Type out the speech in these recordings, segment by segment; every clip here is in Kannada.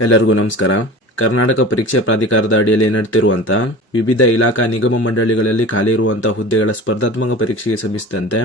ಎಲ್ಲರಿಗೂ ನಮಸ್ಕಾರ. ಕರ್ನಾಟಕ ಪರೀಕ್ಷಾ ಪ್ರಾಧಿಕಾರದ ಅಡಿಯಲ್ಲಿ ನಡೆಯುತ್ತಿರುವಂತಹ ವಿವಿಧ ಇಲಾಖಾ ನಿಗಮ ಮಂಡಳಿಗಳಲ್ಲಿ ಖಾಲಿ ಇರುವಂತಹ ಹುದ್ದೆಗಳ ಸ್ಪರ್ಧಾತ್ಮಕ ಪರೀಕ್ಷೆಗೆ ಸಂಬಂಧಿಸಿದಂತೆ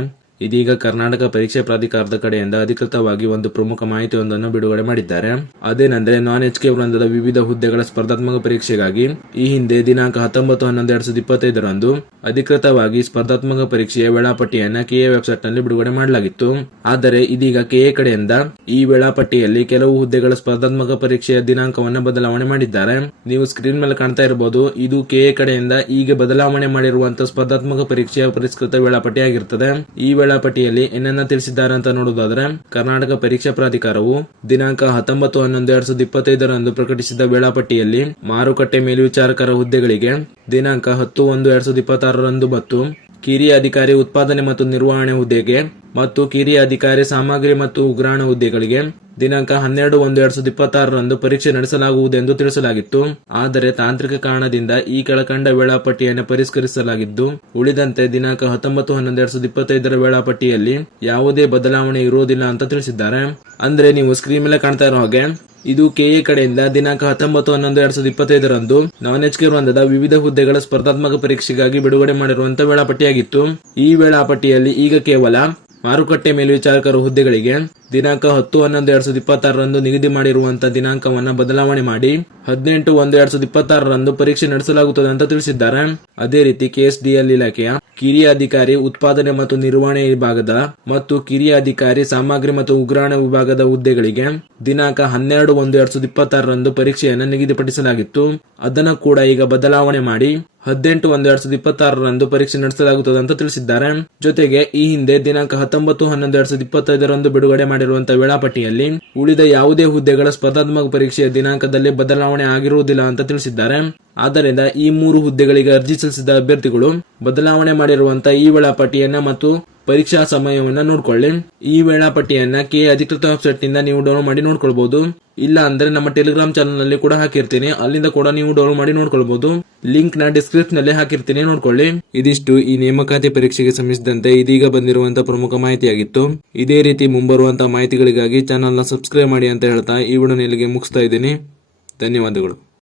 ಇದೀಗ ಕರ್ನಾಟಕ ಪರೀಕ್ಷಾ ಪ್ರಾಧಿಕಾರದ ಕಡೆಯಿಂದ ಅಧಿಕೃತವಾಗಿ ಒಂದು ಪ್ರಮುಖ ಮಾಹಿತಿಯೊಂದನ್ನು ಬಿಡುಗಡೆ ಮಾಡಿದ್ದಾರೆ. ಅದೇನೆಂದರೆ ನಾನ್ HK ವೃಂದದ ವಿವಿಧ ಹುದ್ದೆಗಳ ಸ್ಪರ್ಧಾತ್ಮಕ ಪರೀಕ್ಷೆಗಾಗಿ ಈ ಹಿಂದೆ ದಿನಾಂಕ 19/11/2025 ಅಧಿಕೃತವಾಗಿ ಸ್ಪರ್ಧಾತ್ಮಕ ಪರೀಕ್ಷೆಯ ವೇಳಾಪಟ್ಟಿಯನ್ನು KA ವೆಬ್ಸೈಟ್ ನಲ್ಲಿ ಬಿಡುಗಡೆ ಮಾಡಲಾಗಿತ್ತು. ಆದರೆ ಇದೀಗ KA ಕಡೆಯಿಂದ ಈ ವೇಳಾಪಟ್ಟಿಯಲ್ಲಿ ಕೆಲವು ಹುದ್ದೆಗಳ ಸ್ಪರ್ಧಾತ್ಮಕ ಪರೀಕ್ಷೆಯ ದಿನಾಂಕವನ್ನು ಬದಲಾವಣೆ ಮಾಡಿದ್ದಾರೆ. ನೀವು ಸ್ಕ್ರೀನ್ ಮೇಲೆ ಕಾಣ್ತಾ ಇರಬಹುದು, ಇದು KA ಕಡೆಯಿಂದ ಈಗ ಬದಲಾವಣೆ ಮಾಡಿರುವಂತಹ ಸ್ಪರ್ಧಾತ್ಮಕ ಪರೀಕ್ಷೆಯ ಪರಿಷ್ಕೃತ ವೇಳಾಪಟ್ಟಿ ಆಗಿರುತ್ತದೆ. ಈ ವೇಳಾಪಟ್ಟಿಯಲ್ಲಿ ಏನನ್ನ ತಿಳಿಸಿದ್ದಾರೆ ಅಂತ ನೋಡುವುದಾದ್ರೆ, ಕರ್ನಾಟಕ ಪರೀಕ್ಷಾ ಪ್ರಾಧಿಕಾರವು ದಿನಾಂಕ 19/11/2025 ಪ್ರಕಟಿಸಿದ ವೇಳಾಪಟ್ಟಿಯಲ್ಲಿ ಮಾರುಕಟ್ಟೆ ಮೇಲ್ವಿಚಾರಕರ ಹುದ್ದೆಗಳಿಗೆ ದಿನಾಂಕ 10/1/2026 ಮತ್ತು ಕಿರಿಯ ಅಧಿಕಾರಿ ಉತ್ಪಾದನೆ ಮತ್ತು ನಿರ್ವಹಣೆ ಹುದ್ದೆಗೆ ಮತ್ತು ಕಿರಿಯ ಅಧಿಕಾರಿ ಸಾಮಗ್ರಿ ಮತ್ತು ಉಗ್ರಾಣ ಹುದ್ದೆಗಳಿಗೆ ದಿನಾಂಕ 12/1/2026 ಪರೀಕ್ಷೆ ನಡೆಸಲಾಗುವುದೆಂದು ತಿಳಿಸಲಾಗಿತ್ತು. ಆದರೆ ತಾಂತ್ರಿಕ ಕಾರಣದಿಂದ ಈ ಕೆಳಕಂಡ ವೇಳಾಪಟ್ಟಿಯನ್ನು ಪರಿಷ್ಕರಿಸಲಾಗಿದ್ದು, ಉಳಿದಂತೆ ದಿನಾಂಕ 19/11/2025 ವೇಳಾಪಟ್ಟಿಯಲ್ಲಿ ಯಾವುದೇ ಬದಲಾವಣೆ ಇರುವುದಿಲ್ಲ ಅಂತ ತಿಳಿಸಿದ್ದಾರೆ. ಅಂದ್ರೆ ನೀವು ಸ್ಕ್ರೀನ್ ಮೇಲೆ ಕಾಣ್ತಾ ಇರೋ ಹಾಗೆ ಇದು KA ಕಡೆಯಿಂದ ದಿನಾಂಕ 19/11/2025 ನಾನ್ HK ವೃಂದದ ವಿವಿಧ ಹುದ್ದೆಗಳ ಸ್ಪರ್ಧಾತ್ಮಕ ಪರೀಕ್ಷೆಗಾಗಿ ಬಿಡುಗಡೆ ಮಾಡಿರುವಂತಹ ವೇಳಾಪಟ್ಟಿಯಾಗಿತ್ತು. ಈ ವೇಳಾಪಟ್ಟಿಯಲ್ಲಿ ಈಗ ಕೇವಲ ಮಾರುಕಟ್ಟೆ ಮೇಲ್ವಿಚಾರಕರ ಹುದ್ದೆಗಳಿಗೆ ದಿನಾಂಕ 10/11/2026 ನಿಗದಿ ಮಾಡಿರುವಂತಹ ದಿನಾಂಕವನ್ನು ಬದಲಾವಣೆ ಮಾಡಿ 18/1/2026 ಪರೀಕ್ಷೆ ನಡೆಸಲಾಗುತ್ತದೆ ಅಂತ ತಿಳಿಸಿದ್ದಾರೆ. ಅದೇ ರೀತಿ KSDL ಇಲಾಖೆಯ ಕಿರಿಯ ಅಧಿಕಾರಿ ಉತ್ಪಾದನೆ ಮತ್ತು ನಿರ್ವಹಣೆ ವಿಭಾಗದ ಮತ್ತು ಕಿರಿಯ ಅಧಿಕಾರಿ ಸಾಮಗ್ರಿ ಮತ್ತು ಉಗ್ರಾಣ ವಿಭಾಗದ ಹುದ್ದೆಗಳಿಗೆ ದಿನಾಂಕ 12/1/2026 ಪರೀಕ್ಷೆಯನ್ನು ನಿಗದಿಪಡಿಸಲಾಗಿತ್ತು. ಅದನ್ನು ಕೂಡ ಈಗ ಬದಲಾವಣೆ ಮಾಡಿ 18/1/2026 ಪರೀಕ್ಷೆ ನಡೆಸಲಾಗುತ್ತದೆ ಅಂತ ತಿಳಿಸಿದ್ದಾರೆ. ಜೊತೆಗೆ ಈ ಹಿಂದೆ ದಿನಾಂಕ 19/11/2025 ಬಿಡುಗಡೆ ಮಾಡಿರುವಂತಹ ವೇಳಾಪಟ್ಟಿಯಲ್ಲಿ ಉಳಿದ ಯಾವುದೇ ಹುದ್ದೆಗಳ ಸ್ಪರ್ಧಾತ್ಮಕ ಪರೀಕ್ಷೆಯ ದಿನಾಂಕದಲ್ಲಿ ಬದಲಾವಣೆ ಆಗಿರುವುದಿಲ್ಲ ಅಂತ ತಿಳಿಸಿದ್ದಾರೆ. ಆದ್ದರಿಂದ ಈ 3 ಹುದ್ದೆಗಳಿಗೆ ಅರ್ಜಿ ಸಲ್ಲಿಸಿದ ಅಭ್ಯರ್ಥಿಗಳು ಬದಲಾವಣೆ ಮಾಡಿರುವಂತಹ ಈ ವೇಳಾಪಟ್ಟಿಯನ್ನ ಮತ್ತು ಪರೀಕ್ಷಾ ಸಮಯವನ್ನ ನೋಡ್ಕೊಳ್ಳಿ. ಈ ವೇಳಾಪಟ್ಟಿಯನ್ನ KA ಅಧಿಕೃತ ವೆಬ್ಸೈಟ್ ನಿಂದ ನೀವು ಡೌನ್ಲೋಡ್ ಮಾಡಿ ನೋಡ್ಕೊಳ್ಬಹುದು. ಇಲ್ಲ ಅಂದ್ರೆ ನಮ್ಮ ಟೆಲಿಗ್ರಾಮ್ ಚಾನಲ್ ನಲ್ಲಿ ಕೂಡ ಹಾಕಿರ್ತೀನಿ, ಅಲ್ಲಿಂದ ಕೂಡ ನೀವು ಡೌನ್ಲೋಡ್ ಮಾಡಿ ನೋಡ್ಕೊಳ್ಬಹುದು. ಲಿಂಕ್ ನ ಡಿಸ್ಕ್ರಿಪ್ಷನ್ ನಲ್ಲಿ ಹಾಕಿರ್ತೀನಿ, ನೋಡ್ಕೊಳ್ಳಿ. ಇದಿಷ್ಟು ಈ ನೇಮಕಾತಿ ಪರೀಕ್ಷೆಗೆ ಸಂಬಂಧಿಸಿದಂತೆ ಇದೀಗ ಬಂದಿರುವಂತಹ ಪ್ರಮುಖ ಮಾಹಿತಿಯಾಗಿತ್ತು. ಇದೇ ರೀತಿ ಮುಂಬರುವಂತಹ ಮಾಹಿತಿಗಳಿಗಾಗಿ ಚಾನಲ್ ನ ಸಬ್ಸ್ಕ್ರೈಬ್ ಮಾಡಿ ಅಂತ ಹೇಳ್ತಾ ಈ ವಿಡಿಯೋನ ಇಲ್ಲಿಗೆ ಮುಗಿಸ್ತಾ ಇದ್ದೀನಿ. ಧನ್ಯವಾದಗಳು.